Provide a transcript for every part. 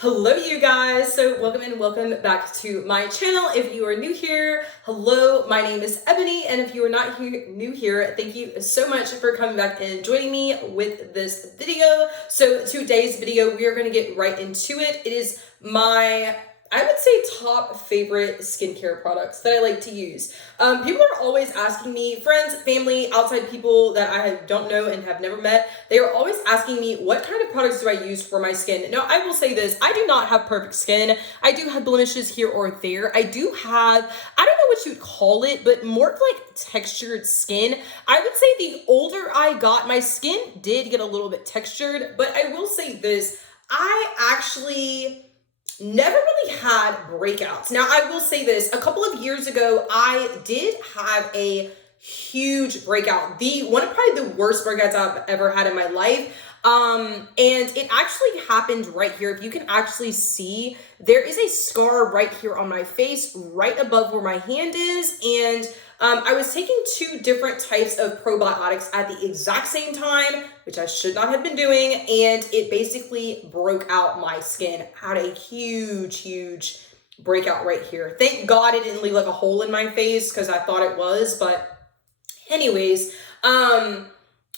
Hello you guys, so welcome and welcome back to my channel. If you are new here, hello, my name is Ebony, and if you are not new here, thank you so much for coming back and joining me with this video. So today's video, we are going to get right into it. It is my, I would say, top favorite skincare products that I like to use. People are always asking me, friends, family, outside people that I don't know and have never met, they are always asking me, what kind of products do I use for my skin? Now, I will say this, I do not have perfect skin. I do have blemishes here or there. I do have, I don't know what you'd call it, but more like textured skin. I would say the older I got, my skin did get a little bit textured, but I will say this, I actually never really had breakouts. Now, I will say this, a couple of years ago, I did have a huge breakout. One of probably the worst breakouts I've ever had in my life. And it actually happened right here. If you can actually see, there is a scar right here on my face, right above where my hand is. And I was taking two different types of probiotics at the exact same time, which I should not have been doing. And it basically broke out my skin. I had a huge breakout right here. Thank God it didn't leave like a hole in my face because I thought it was. But anyways,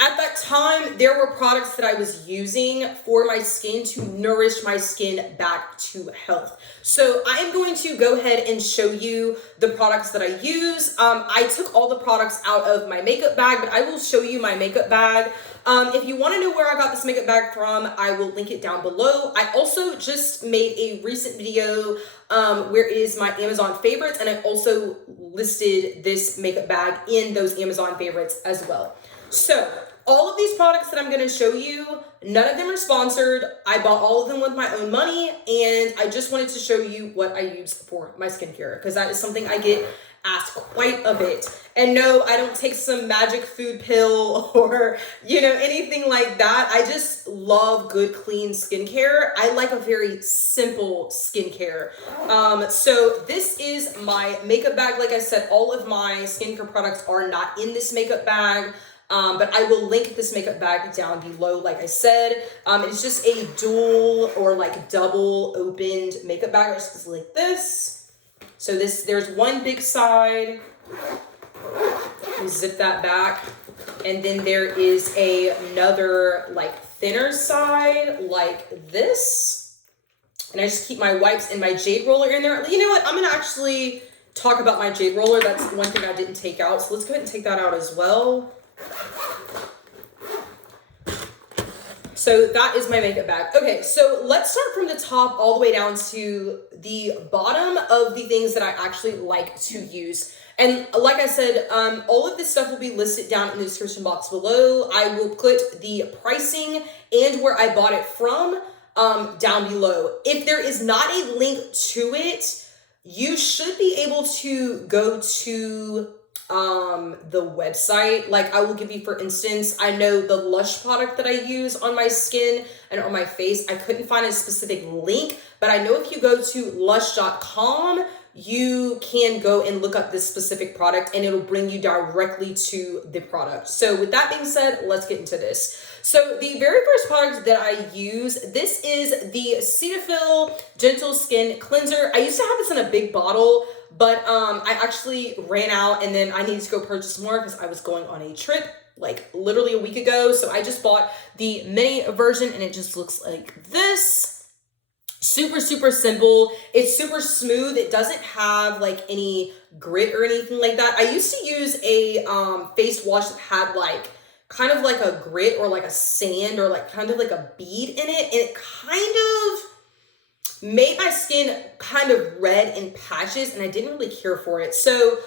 at that time, there were products that I was using for my skin to nourish my skin back to health. So I am going to go ahead and show you the products that I use. I took all the products out of my makeup bag, but I will show you my makeup bag. If you want to know where I got this makeup bag from, I will link it down below. I also just made a recent video where is my Amazon favorites, and I also listed this makeup bag in those Amazon favorites as well. So all of these products that I'm going to show you, none of them are sponsored. I bought all of them with my own money, and I just wanted to show you what I use for my skincare because that is something I get asked quite a bit. And no, I don't take some magic food pill or, anything like that. I just love good, clean skincare. I like a very simple skincare. So this is my makeup bag. Like I said, all of my skincare products are not in this makeup bag. But I will link this makeup bag down below, like I said. It's just a dual or like double opened makeup bag. It's just like this. So there's one big side. You zip that back. And then there is another like thinner side like this. And I just keep my wipes and my Jade Roller in there. You know what? I'm going to actually talk about my Jade Roller. That's one thing I didn't take out. So let's go ahead and take that out as well. So that is my makeup bag. Okay, so let's start from the top all the way down to the bottom of the things that I actually like to use. And like I said, all of this stuff will be listed down in the description box below. I will put the pricing and where I bought it from down below. If there is not a link to it, you should be able to go to the website. Like I will give you, for instance, I know the Lush product that I use on my skin and on my face, I couldn't find a specific link, but I know if you go to lush.com, you can go and look up this specific product and it'll bring you directly to the product. So with that being said, let's get into this. So the very first product that I use, this is the Cetaphil Gentle Skin Cleanser. I used to have this in a big bottle, but I actually ran out and then I needed to go purchase more because I was going on a trip like literally a week ago. So I just bought the mini version and it just looks like this. Super simple. It's super smooth. It doesn't have like any grit or anything like that. I used to use a face wash that had like kind of like a grit or like a sand or like kind of like a bead in it, and it kind of made my skin kind of red in patches, and I didn't really care for it. So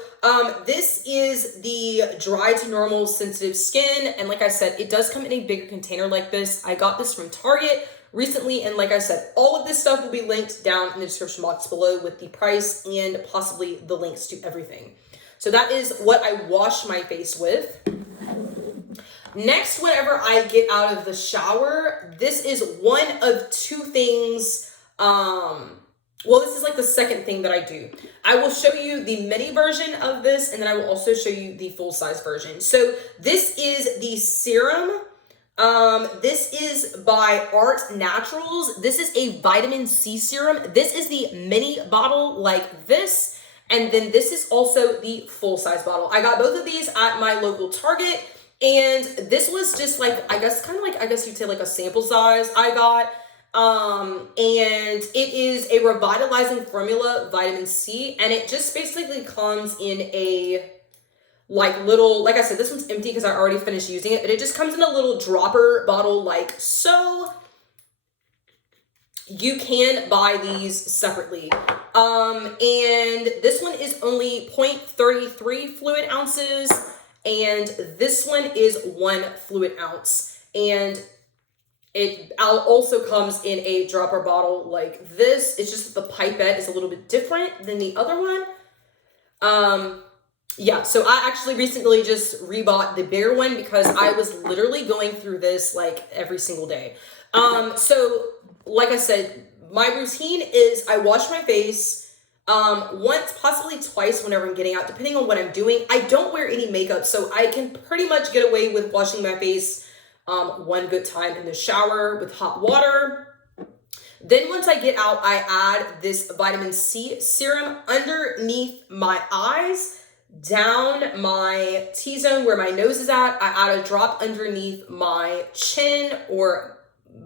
this is the dry to normal sensitive skin, and like I said, it does come in a bigger container like this. I got this from Target recently, and like I said, all of this stuff will be linked down in the description box below with the price and possibly the links to everything. So that is what I wash my face with. Next, whenever I get out of the shower, this is one of two things. Well, this is like the second thing that I do. I will show you the mini version of this, and then I will also show you the full size version. So this is the serum This is by Art Naturals. This is a vitamin C serum. This is the mini bottle like this. And then this is also the full-size bottle. I got both of these at my local Target. And this was just like, I guess you'd say like a sample size I got. And it is a revitalizing formula vitamin C. And it just basically comes in a like little, like I said, this one's empty because I already finished using it, but it just comes in a little dropper bottle like so. You can buy these separately. And this one is only 0.33 fluid ounces, and this one is 1 fluid ounce. And it also comes in a dropper bottle like this. It's just that the pipette is a little bit different than the other one. Yeah, so I actually recently just rebought the bigger one because I was literally going through this like every single day. So like I said, my routine is I wash my face once, possibly twice whenever I'm getting out, depending on what I'm doing. I don't wear any makeup, so I can pretty much get away with washing my face one good time in the shower with hot water. Then once I get out, I add this vitamin C serum underneath my eyes, down my T-zone where my nose is at. I add a drop underneath my chin or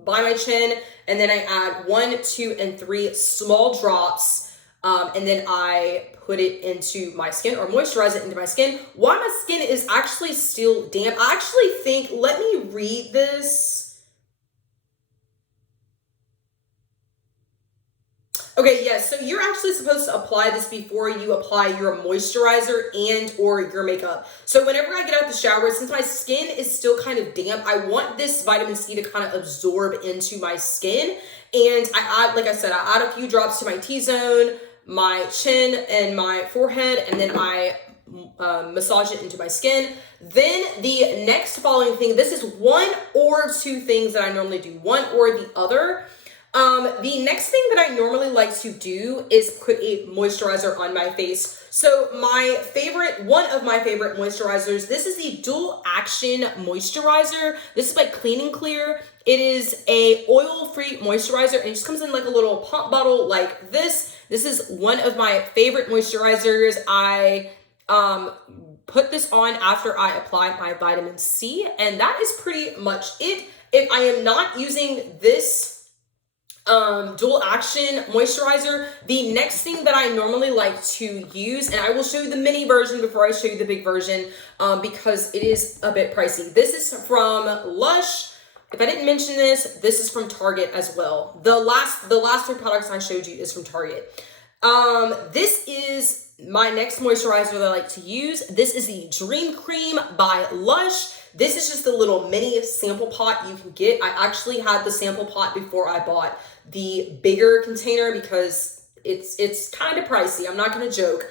by my chin, and then I add 1, 2, and 3 small drops, and then I put it into my skin or moisturize it into my skin while my skin is actually still damp. I actually think, let me read this. Okay, yes, so you're actually supposed to apply this before you apply your moisturizer and or your makeup. So whenever I get out the shower, since my skin is still kind of damp, I want this vitamin C to kind of absorb into my skin. And I add, like I said, I add a few drops to my T-zone, my chin, and my forehead, and then I massage it into my skin. Then the next following thing, this is 1 or 2 things that I normally do, one or the other. The next thing that I normally like to do is put a moisturizer on my face. So one of my favorite moisturizers, this is the Dual Action Moisturizer. This is by Clean and Clear. It is a oil-free moisturizer, and it just comes in like a little pump bottle like this. This is one of my favorite moisturizers. I put this on after I apply my vitamin C, and that is pretty much it. If I am not using this dual action moisturizer, the next thing that I normally like to use, and I will show you the mini version before I show you the big version, because it is a bit pricey. This is from Lush. If I didn't mention this, this is from Target as well. The last 3 products I showed you is from Target. This is my next moisturizer that I like to use. This is the Dream Cream by Lush. This is just a little mini sample pot you can get. I actually had the sample pot before I bought the bigger container because it's kind of pricey. I'm not gonna joke.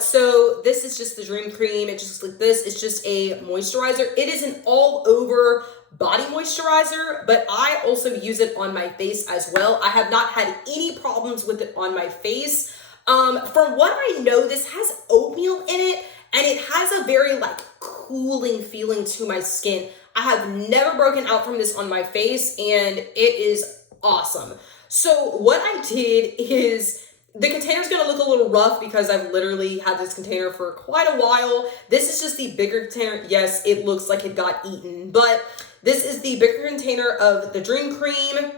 So this is just the Dream Cream. It just looks like this. It's just a moisturizer. It is an all over body moisturizer, but I also use it on my face as well. I have not had any problems with it on my face. From what I know, this has oatmeal in it, and it has a very like cooling feeling to my skin. I have never broken out from this on my face, and it is awesome. So what I did is, the container's gonna look a little rough because I've literally had this container for quite a while. This is just the bigger container. Yes, it looks like it got eaten, but this is the bigger container of the Dream Cream.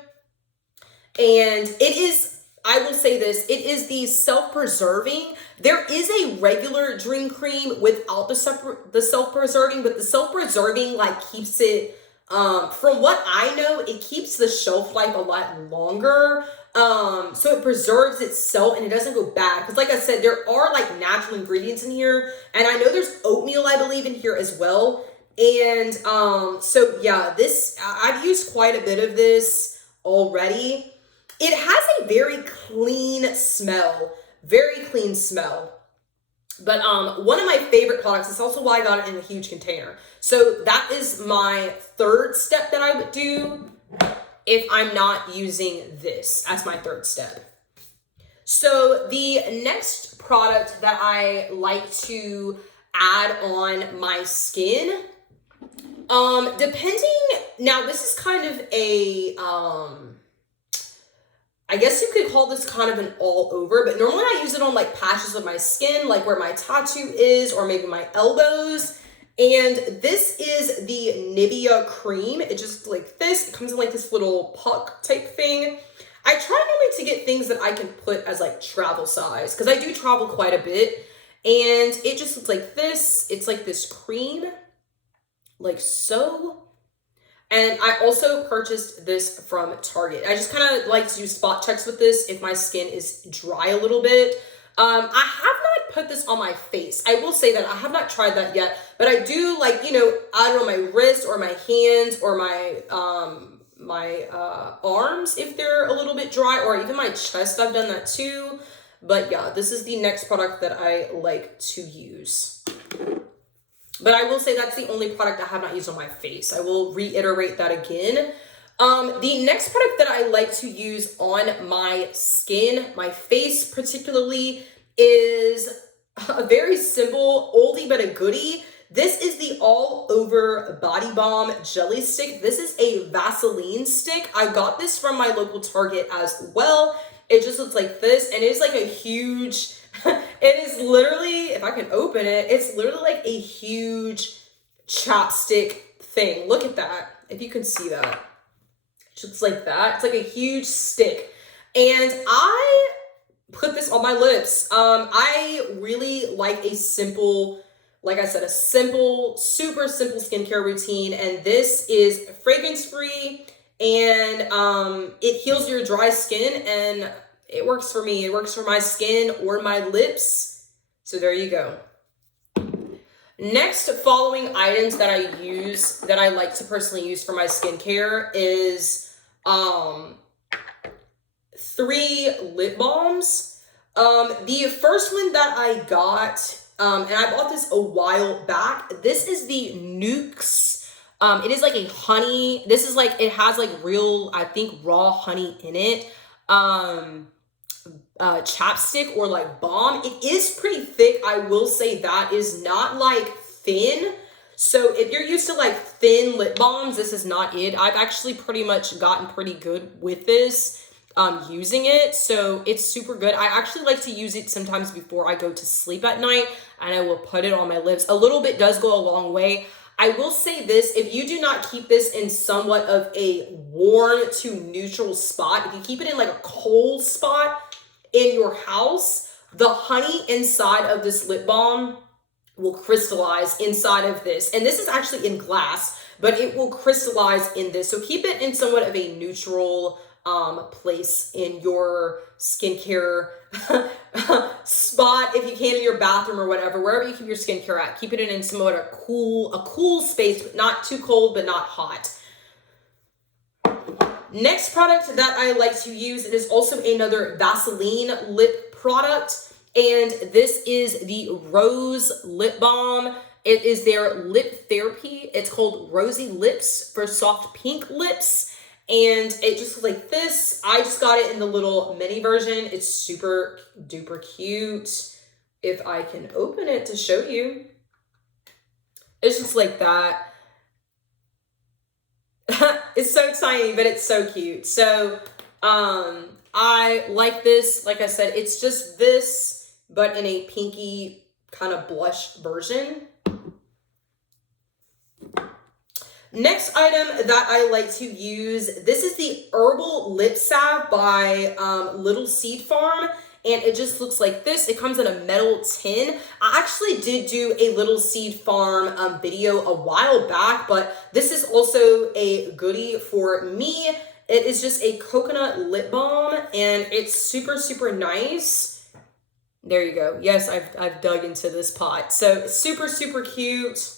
And it is, I will say this, it is the self-preserving. There is a regular Dream Cream without the self-preserving, but the self-preserving like keeps it, from what I know, it keeps the shelf life a lot longer. So it preserves itself and it doesn't go bad. Because like I said, there are like natural ingredients in here. And I know there's oatmeal, I believe, in here as well. And so yeah, this, I've used quite a bit of this already. It has a very clean smell, very clean smell. But one of my favorite products, it's also why I got it in a huge container. So that is my 3rd step that I would do if I'm not using this as my 3rd step. So the next product that I like to add on my skin Depending, now this is kind of a, I guess you could call this kind of an all over, but normally I use it on like patches of my skin, like where my tattoo is, or maybe my elbows. And this is the Nivea cream. It just like this, it comes in like this little puck type thing. I try normally to get things that I can put as like travel size, because I do travel quite a bit. And it just looks like this. It's like this cream, like so. And I also purchased this from Target. I just kind of like to do spot checks with this if my skin is dry a little bit. I have not put this on my face. I will say that I have not tried that yet, but I do like, you know, add it on my wrist or my hands or my arms if they're a little bit dry, or even my chest. I've done that too. But yeah, this is the next product that I like to use. But I will say that's the only product I have not used on my face. I will reiterate that again. The next product that I like to use on my skin, my face particularly, is a very simple oldie but a goodie. This is the All Over Body Balm Jelly Stick. This is a Vaseline stick. I got this from my local Target as well. It just looks like this, and it is like a huge... It is literally, if I can open it, it's literally like a huge chapstick thing. Look at that, if you can see that. It looks like that. It's like a huge stick. And I put this on my lips. I really like a simple, like I said, a simple, super simple skincare routine. And this is fragrance-free, and it heals your dry skin, and it works for me. It works for my skin or my lips. So there you go. Next, following items that I use, that I like to personally use for my skincare is 3 lip balms. The first one that I got, and I bought this a while back. This is the Nukes. It is like a honey. This is like, it has like real, I think, raw honey in it. Chapstick or like balm. It is pretty thick. I will say that is not like thin. So if you're used to like thin lip balms, this is not it. I've actually pretty much gotten pretty good with this using it. So it's super good. I actually like to use it sometimes before I go to sleep at night, and I will put it on my lips. A little bit does go a long way. I will say this, if you do not keep this in somewhat of a warm to neutral spot, if you keep it in like a cold spot in your house, the honey inside of this lip balm will crystallize inside of this. And this is actually in glass, but it will crystallize in this. So keep it in somewhat of a neutral place in your skincare spot, if you can, in your bathroom or whatever, wherever you keep your skincare at. Keep it in somewhat a cool space, but not too cold, but not hot. Next product that I like to use, it is also another Vaseline lip product, and this is the Rose Lip Balm. It is their lip therapy. It's called Rosy Lips for soft pink lips, and it just looks like this. I just got it in the little mini version. It's super duper cute. If I can open it to show you, it's just like that. It's so tiny, but it's so cute. So I like this. Like I said, it's just this, but in a pinky kind of blush version. Next item that I like to use, this is the Herbal Lip Salad by Little Seed Farm. And it just looks like this. It comes in a metal tin. I actually did do a Little Seed Farm video a while back, but this is also a goodie for me. It is just a coconut lip balm, and it's super, super nice. There you go. Yes, I've dug into this pot. So super, super cute.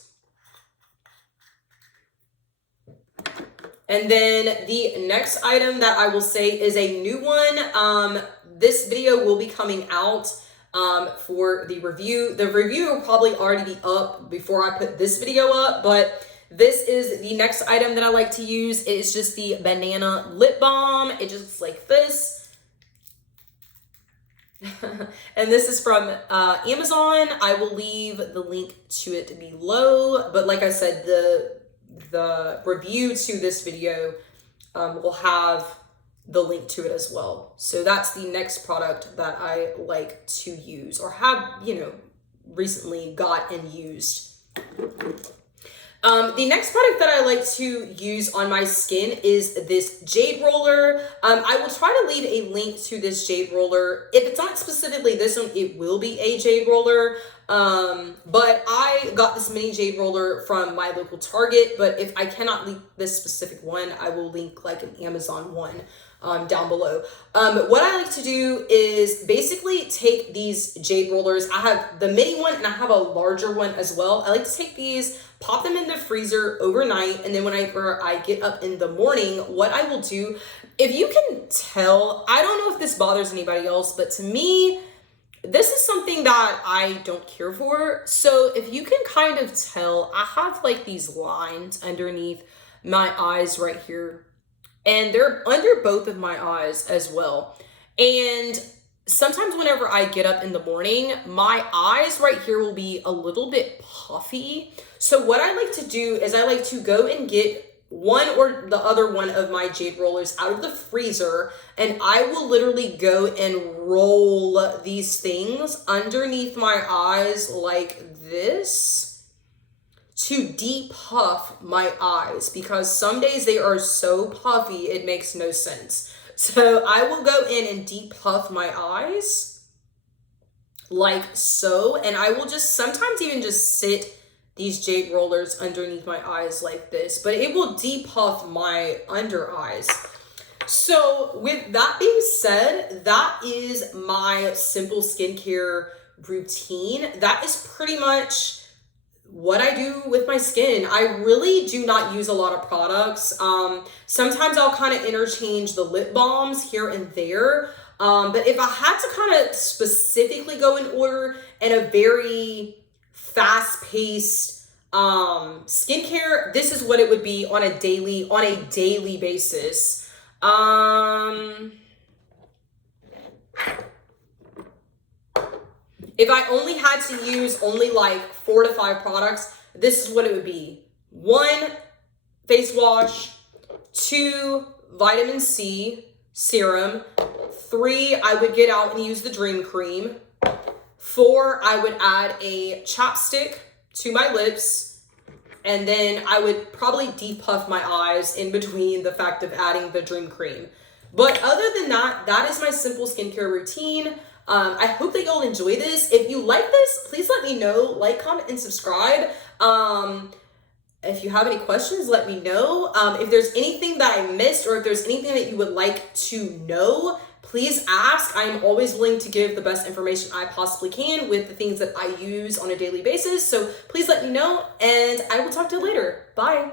And then the next item that I will say is a new one. This video will be coming out for the review. The review will probably already be up before I put this video up, but this is the next item that I like to use. It is just the Banana Lip Balm. It just looks like this. And this is from Amazon. I will leave the link to it below. But like I said, the review to this video will have the link to it as well. So that's the next product that I like to use, or have, you know, recently got and used. The next product that I like to use on my skin is this Jade Roller. I will try to leave a link to this Jade Roller. If it's not specifically this one, it will be a Jade Roller. But I got this mini Jade Roller from my local Target, but if I cannot link this specific one, I will link like an Amazon one down below. What I like to do is basically take these Jade Rollers. I have the mini one and I have a larger one as well. I like to take these, pop them in the freezer overnight, and then whenever I get up in the morning, what I will do, if you can tell, I don't know if this bothers anybody else, but to me, this is something that I don't care for. So if you can kind of tell, I have like these lines underneath my eyes right here, and they're under both of my eyes as well. And sometimes whenever I get up in the morning, my eyes right here will be a little bit puffy. So what I like to do is I like to go and get one or the other one of my Jade Rollers out of the freezer, and I will literally go and roll these things underneath my eyes like this to depuff my eyes, because some days they are so puffy it makes no sense. So I will go in and depuff my eyes like so, and I will just sometimes even just sit these Jade Rollers underneath my eyes like this, but it will depuff my under eyes. So with that being said, that is my simple skincare routine. That is pretty much what I do with my skin. I really do not use a lot of products. Sometimes I'll kind of interchange the lip balms here and there. But if I had to kind of specifically go in order in a very fast-paced skincare, this is what it would be on a daily basis. If I only had to use only like 4 to 5 products, this is what it would be. 1 face wash, 2 vitamin C serum, 3 I would get out and use the Dream Cream, 4 I would add a chapstick to my lips, and then I would probably depuff my eyes in between the fact of adding the Dream Cream. But other than that, that is my simple skincare routine. I hope that y'all enjoy this. If you like this, please let me know. Like, comment, and subscribe. If you have any questions, let me know. If there's anything that I missed, or if there's anything that you would like to know, please ask. I'm always willing to give the best information I possibly can with the things that I use on a daily basis. So please let me know, and I will talk to you later. Bye.